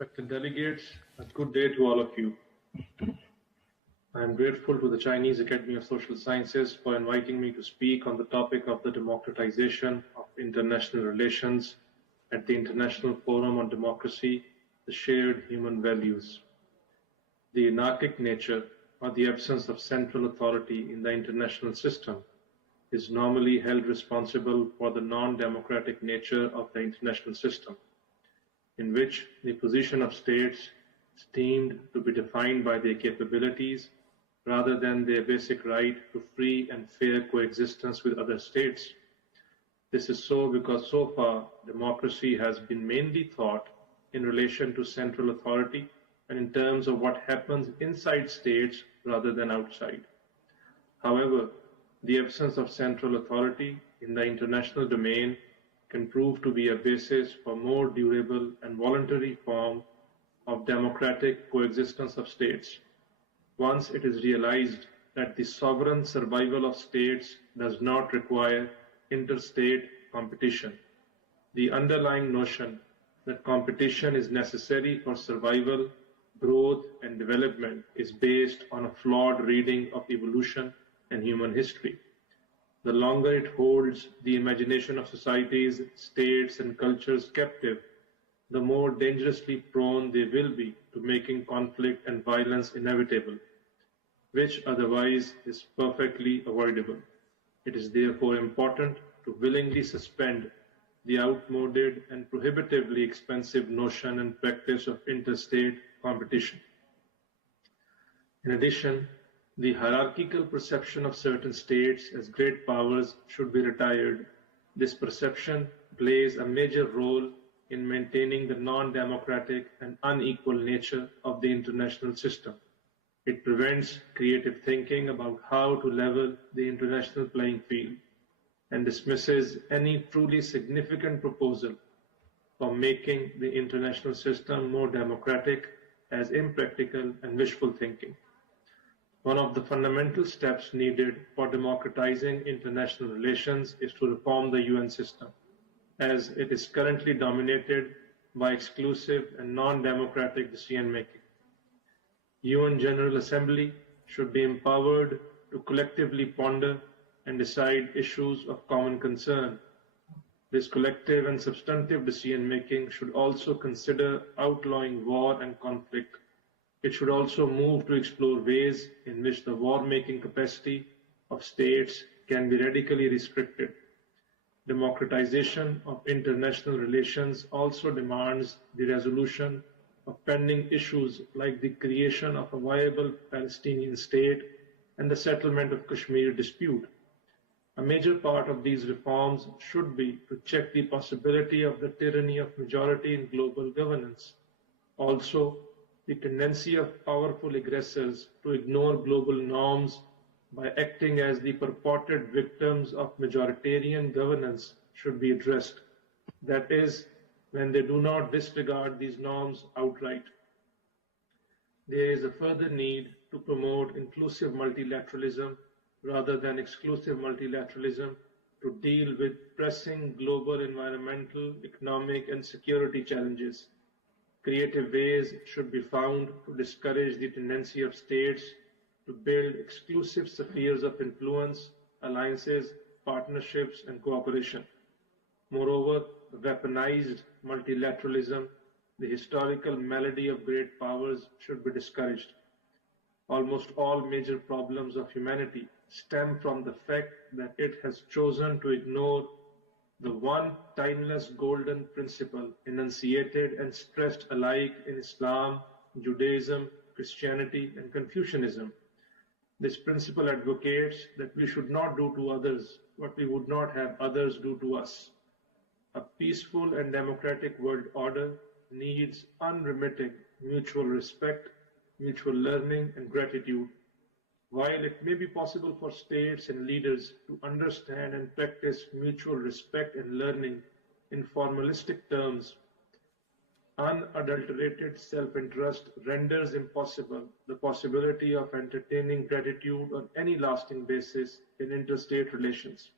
Respected delegates, a good day to all of you. I am grateful to the Chinese Academy of Social Sciences for inviting me to speak on the topic of the democratization of international relations at the International Forum on Democracy, the Shared Human Values. The anarchic nature or the absence of central authority in the international system is normally held responsible for the non-democratic nature of the international system, in which the position of states is deemed to be defined by their capabilities rather than their basic right to free and fair coexistence with other states. This is so because so far democracy has been mainly thought in relation to central authority and in terms of what happens inside states rather than outside. However, the absence of central authority in the international domain can prove to be a basis for more durable and voluntary form of democratic coexistence of states, once it is realized that the sovereign survival of states does not require interstate competition. The underlying notion that competition is necessary for survival, growth, and development is based on a flawed reading of evolution and human history. The longer it holds the imagination of societies, states, and cultures captive, the more dangerously prone they will be to making conflict and violence inevitable, which otherwise is perfectly avoidable. It is therefore important to willingly suspend the outmoded and prohibitively expensive notion and practice of interstate competition. In addition, the hierarchical perception of certain states as great powers should be retired. This perception plays a major role in maintaining the non-democratic and unequal nature of the international system. It prevents creative thinking about how to level the international playing field and dismisses any truly significant proposal for making the international system more democratic as impractical and wishful thinking. One of the fundamental steps needed for democratizing international relations is to reform the UN system, as it is currently dominated by exclusive and non-democratic decision-making. UN General Assembly should be empowered to collectively ponder and decide issues of common concern. This collective and substantive decision-making should also consider outlawing war and conflict. It should also move to explore ways in which the war-making capacity of states can be radically restricted. Democratization of international relations also demands the resolution of pending issues like the creation of a viable Palestinian state and the settlement of Kashmir dispute. A major part of these reforms should be to check the possibility of the tyranny of majority in global governance. Also, the tendency of powerful aggressors to ignore global norms by acting as the purported victims of majoritarian governance should be addressed. That is, when they do not disregard these norms outright. There is a further need to promote inclusive multilateralism rather than exclusive multilateralism to deal with pressing global environmental, economic, and security challenges. Creative ways should be found to discourage the tendency of states to build exclusive spheres of influence, alliances, partnerships, and cooperation. Moreover, weaponized multilateralism, the historical malady of great powers, should be discouraged. Almost all major problems of humanity stem from the fact that it has chosen to ignore the one timeless golden principle enunciated and stressed alike in Islam, Judaism, Christianity, and Confucianism. This principle advocates that we should not do to others what we would not have others do to us. A peaceful and democratic world order needs unremitting mutual respect, mutual learning, and gratitude. While it may be possible for states and leaders to understand and practice mutual respect and learning in formalistic terms, unadulterated self-interest renders impossible the possibility of entertaining gratitude on any lasting basis in interstate relations.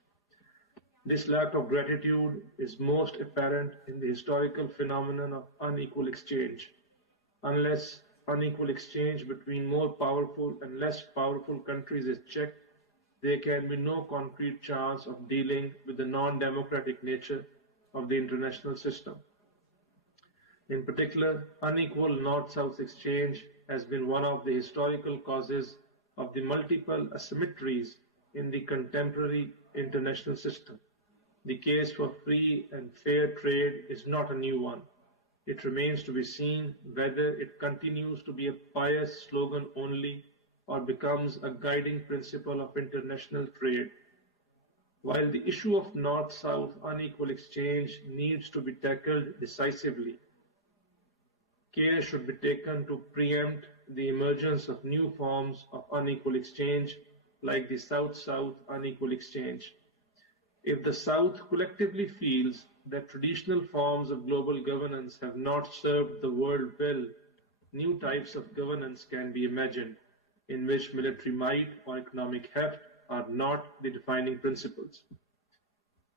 This lack of gratitude is most apparent in the historical phenomenon of unequal exchange. Unless unequal exchange between more powerful and less powerful countries is checked, there can be no concrete chance of dealing with the non-democratic nature of the international system. In particular, unequal North-South exchange has been one of the historical causes of the multiple asymmetries in the contemporary international system. The case for free and fair trade is not a new one. It remains to be seen whether it continues to be a pious slogan only or becomes a guiding principle of international trade. While the issue of North-South unequal exchange needs to be tackled decisively, care should be taken to preempt the emergence of new forms of unequal exchange like the South-South unequal exchange. If the South collectively feels that traditional forms of global governance have not served the world well, new types of governance can be imagined, in which military might or economic heft are not the defining principles.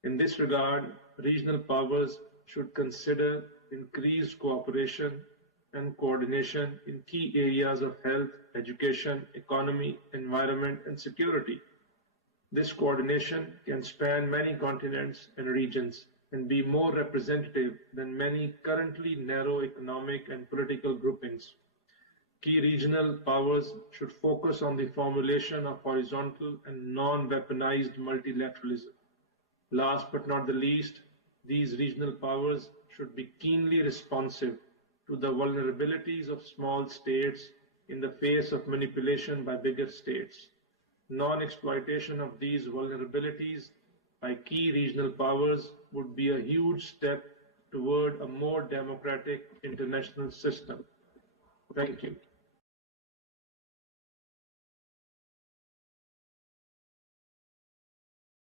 In this regard, regional powers should consider increased cooperation and coordination in key areas of health, education, economy, environment, and security. This coordination can span many continents and regions and be more representative than many currently narrow economic and political groupings. Key regional powers should focus on the formulation of horizontal and non-weaponized multilateralism. Last but not the least, these regional powers should be keenly responsive to the vulnerabilities of small states in the face of manipulation by bigger states. Non-exploitation of these vulnerabilities by key regional powers would be a huge step toward a more democratic international system. Thank you.